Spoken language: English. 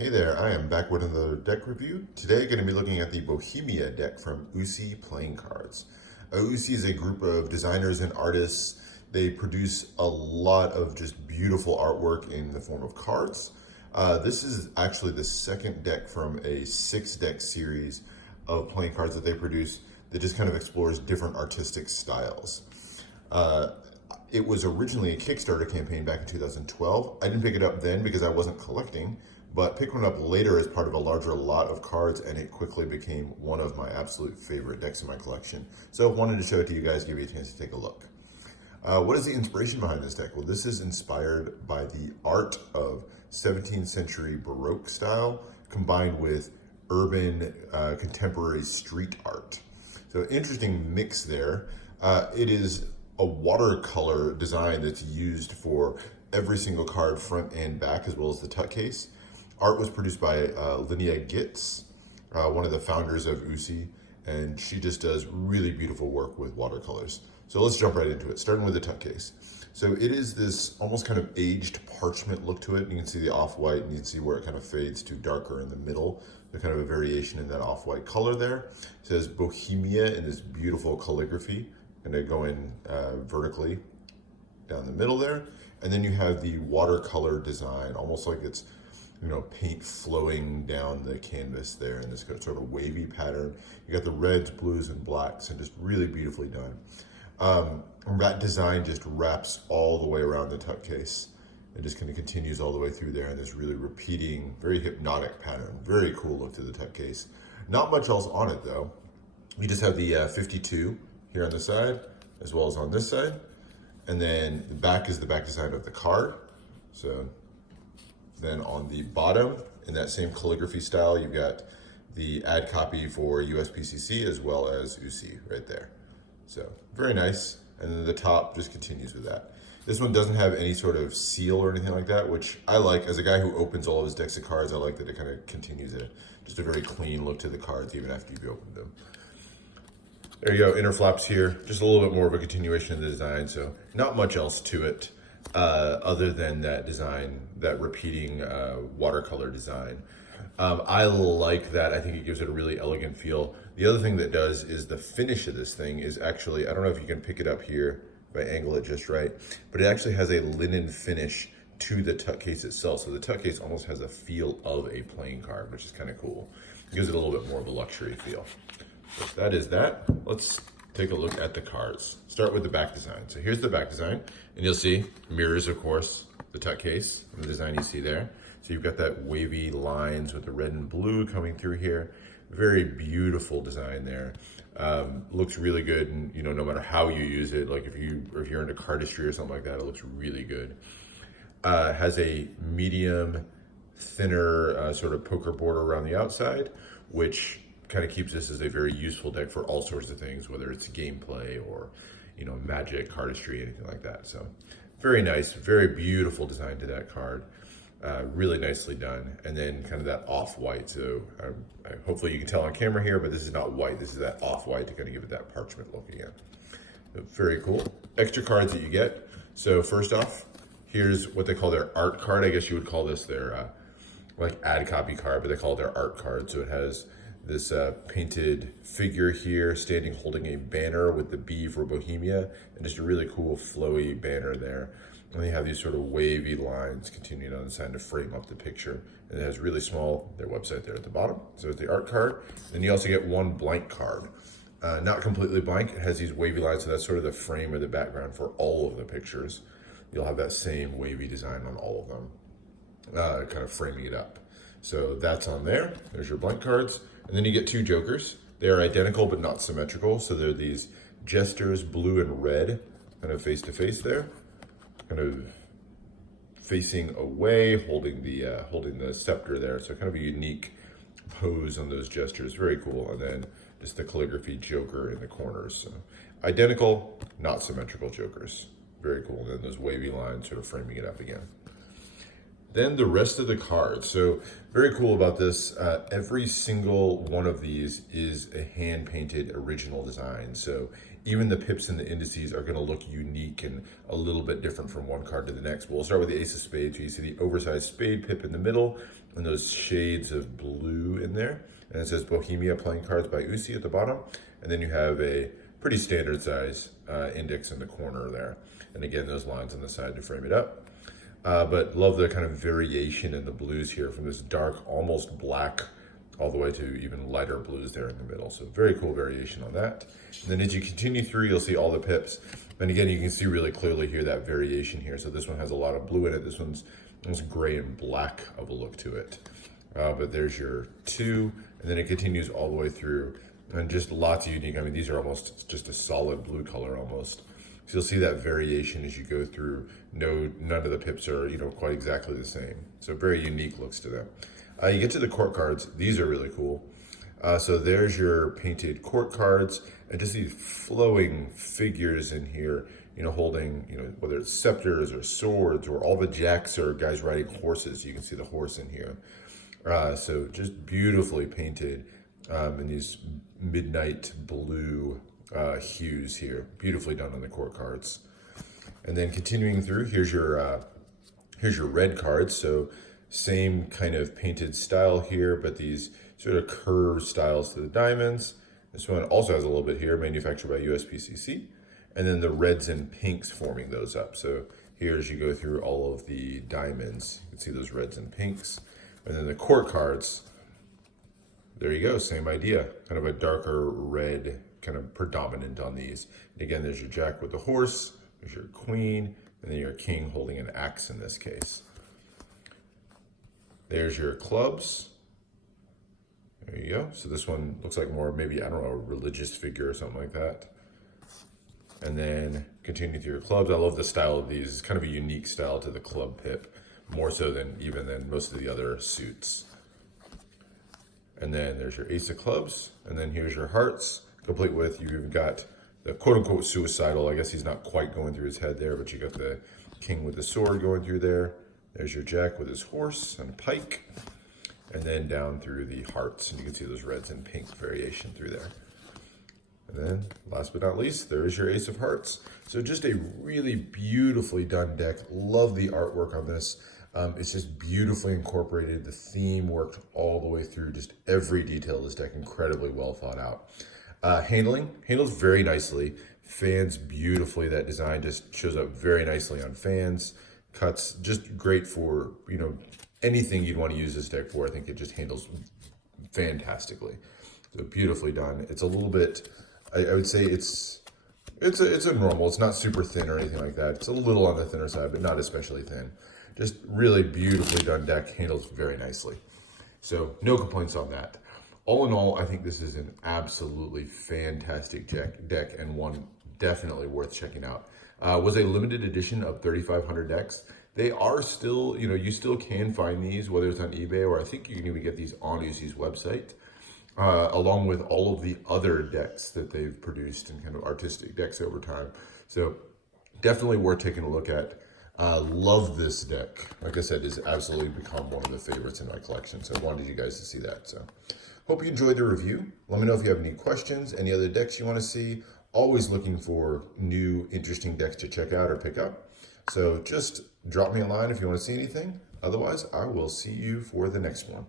Hey there, I am back with another deck review. Today going to be looking at the Bohemia deck from Uusi Playing Cards. Uusi is a group of designers and artists. They produce a lot of just beautiful artwork in the form of cards. This is actually the second deck from a 6-deck series of playing cards that they produce that just kind of explores different artistic styles. It was originally a Kickstarter campaign back in 2012. I didn't pick it up then because I wasn't collecting, but picked one up later as part of a larger lot of cards, and it quickly became one of my absolute favorite decks in my collection. So I wanted to show it to you guys, give you a chance to take a look. What is the inspiration behind this deck? Well, this is inspired by the art of 17th century Baroque style combined with urban contemporary street art. So interesting mix there. It is a watercolor design that's used for every single card, front and back, as well as the tuck case. Art was produced by Linnea Git, one of the founders of Uusi, and she just does really beautiful work with watercolors. So let's jump right into it, starting with the tuck case. So it is this almost kind of aged parchment look to it. You can see the off-white, and you can see where it kind of fades to darker in the middle. There's kind of a variation in that off-white color there. It says Bohemia in this beautiful calligraphy, and they go in vertically down the middle there. And then you have the watercolor design, almost like it's paint flowing down the canvas there in this sort of wavy pattern. You got the reds, blues, and blacks, and just really beautifully done. That design just wraps all the way around the tuck case and just kind of continues all the way through there in this really repeating, very hypnotic pattern. Very cool look to the tuck case. Not much else on it though. You just have the 52 here on the side, as well as on this side. And then the back is the back design of the card. So then on the bottom, in that same calligraphy style, you've got the ad copy for USPCC as well as Uusi right there. So very nice. And then the top just continues with that. This one doesn't have any sort of seal or anything like that, which I like. As a guy who opens all of his decks of cards, I like that it kind of continues just a very clean look to the cards even after you've opened them. There you go, inner flaps here. Just a little bit more of a continuation of the design, so not much else to it. Other than that design, that repeating watercolor design. I like that. I think it gives it a really elegant feel. The other thing that does is the finish of this thing is actually, I don't know if you can pick it up here if I angle it just right, but it actually has a linen finish to the tuck case itself. So the tuck case almost has a feel of a playing card, which is kind of cool. It gives it a little bit more of a luxury feel. So that is that. Let's take a look at the cards. Start with the back design. So here's the back design, and you'll see mirrors, of course, the tuck case, and the design you see there. So you've got that wavy lines with the red and blue coming through here. Very beautiful design there. Looks really good, and no matter how you use it, like if you're into cardistry or something like that, it looks really good. Has a medium, thinner sort of poker border around the outside, which kind of keeps this as a very useful deck for all sorts of things, whether it's gameplay or magic, cardistry, anything like that. So very nice, very beautiful design to that card. Really nicely done. And then kind of that off-white. So hopefully you can tell on camera here, but this is not white. This is that off-white to kind of give it that parchment look again. So very cool. Extra cards that you get. So first off, here's what they call their art card. I guess you would call this their like ad copy card, but they call it their art card. So it has this painted figure here standing holding a banner with the B for Bohemia, and just a really cool flowy banner there. And they have these sort of wavy lines continuing on the side to frame up the picture. And it has really small, their website there at the bottom. So it's the art card. Then you also get one blank card. Not completely blank, it has these wavy lines, so that's sort of the frame or the background for all of the pictures. You'll have that same wavy design on all of them, kind of framing it up. So that's on there. There's your blank cards. And then you get two jokers. They are identical but not symmetrical. So they're these jesters, blue and red, kind of face to face there, kind of facing away, holding the scepter there. So kind of a unique pose on those gestures. Very cool. And then just the calligraphy joker in the corners. So identical, not symmetrical jokers. Very cool. And then those wavy lines sort of framing it up again. Then the rest of the cards. So very cool about this. Every single one of these is a hand-painted original design. So even the pips and the indices are going to look unique and a little bit different from one card to the next. We'll start with the Ace of Spades. So you see the oversized spade pip in the middle, and those shades of blue in there. And it says Bohemia Playing Cards by Uusi at the bottom. And then you have a pretty standard size index in the corner there. And again, those lines on the side to frame it up. But love the kind of variation in the blues here, from this dark, almost black, all the way to even lighter blues there in the middle. So very cool variation on that. And then as you continue through, you'll see all the pips. And again, you can see really clearly here that variation here. So this one has a lot of blue in it. This one's gray and black of a look to it. But there's your 2, and then it continues all the way through, and just lots of unique. I mean, these are almost just a solid blue color almost. So you'll see that variation as you go through. None of the pips are, quite exactly the same. So very unique looks to them. You get to the court cards. These are really cool. So there's your painted court cards, and just these flowing figures in here, holding, whether it's scepters or swords, or all the jacks are guys riding horses. You can see the horse in here. So just beautifully painted in these midnight blue hues here. Beautifully done on the court cards. And then continuing through, here's your red cards. So same kind of painted style here, but these sort of curved styles to the diamonds. This one also has a little bit here, manufactured by USPCC. And then the reds and pinks forming those up. So here, as you go through all of the diamonds, you can see those reds and pinks. And then the court cards, there you go, same idea. Kind of a darker red, kind of predominant on these. And again, there's your jack with the horse, there's your queen, and then your king holding an axe in this case. There's your clubs. There you go. So this one looks like more maybe, I don't know, a religious figure or something like that. And then continue through your clubs. I love the style of these. It's kind of a unique style to the club pip, more so than most of the other suits. And then there's your ace of clubs, and then here's your hearts, complete with, you've got the quote-unquote suicidal. I guess he's not quite going through his head there, but you got the king with the sword going through there. There's your jack with his horse and pike, and then down through the hearts, and you can see those reds and pink variation through there. And then, last but not least, there is your ace of hearts. So just a really beautifully done deck. Love the artwork on this. It's just beautifully incorporated. The theme worked all the way through, just every detail of this deck, incredibly well thought out. Handles very nicely, fans beautifully. That design just shows up very nicely on fans, cuts, just great for, anything you'd want to use this deck for. I think it just handles fantastically. So beautifully done. It's a little bit, I would say it's a normal, it's not super thin or anything like that. It's a little on the thinner side, but not especially thin. Just really beautifully done deck, handles very nicely. So no complaints on that. All in all, I think this is an absolutely fantastic deck, and one definitely worth checking out. Was a limited edition of 3,500 decks. They are still, you still can find these, whether it's on eBay, or I think you can even get these on Uusi's website, along with all of the other decks that they've produced and kind of artistic decks over time. So definitely worth taking a look at. Love this deck. Like I said, it's absolutely become one of the favorites in my collection. So I wanted you guys to see that. So hope you enjoyed the review. Let me know if you have any questions, any other decks you want to see. Always looking for new, interesting decks to check out or pick up. So just drop me a line if you want to see anything. Otherwise, I will see you for the next one.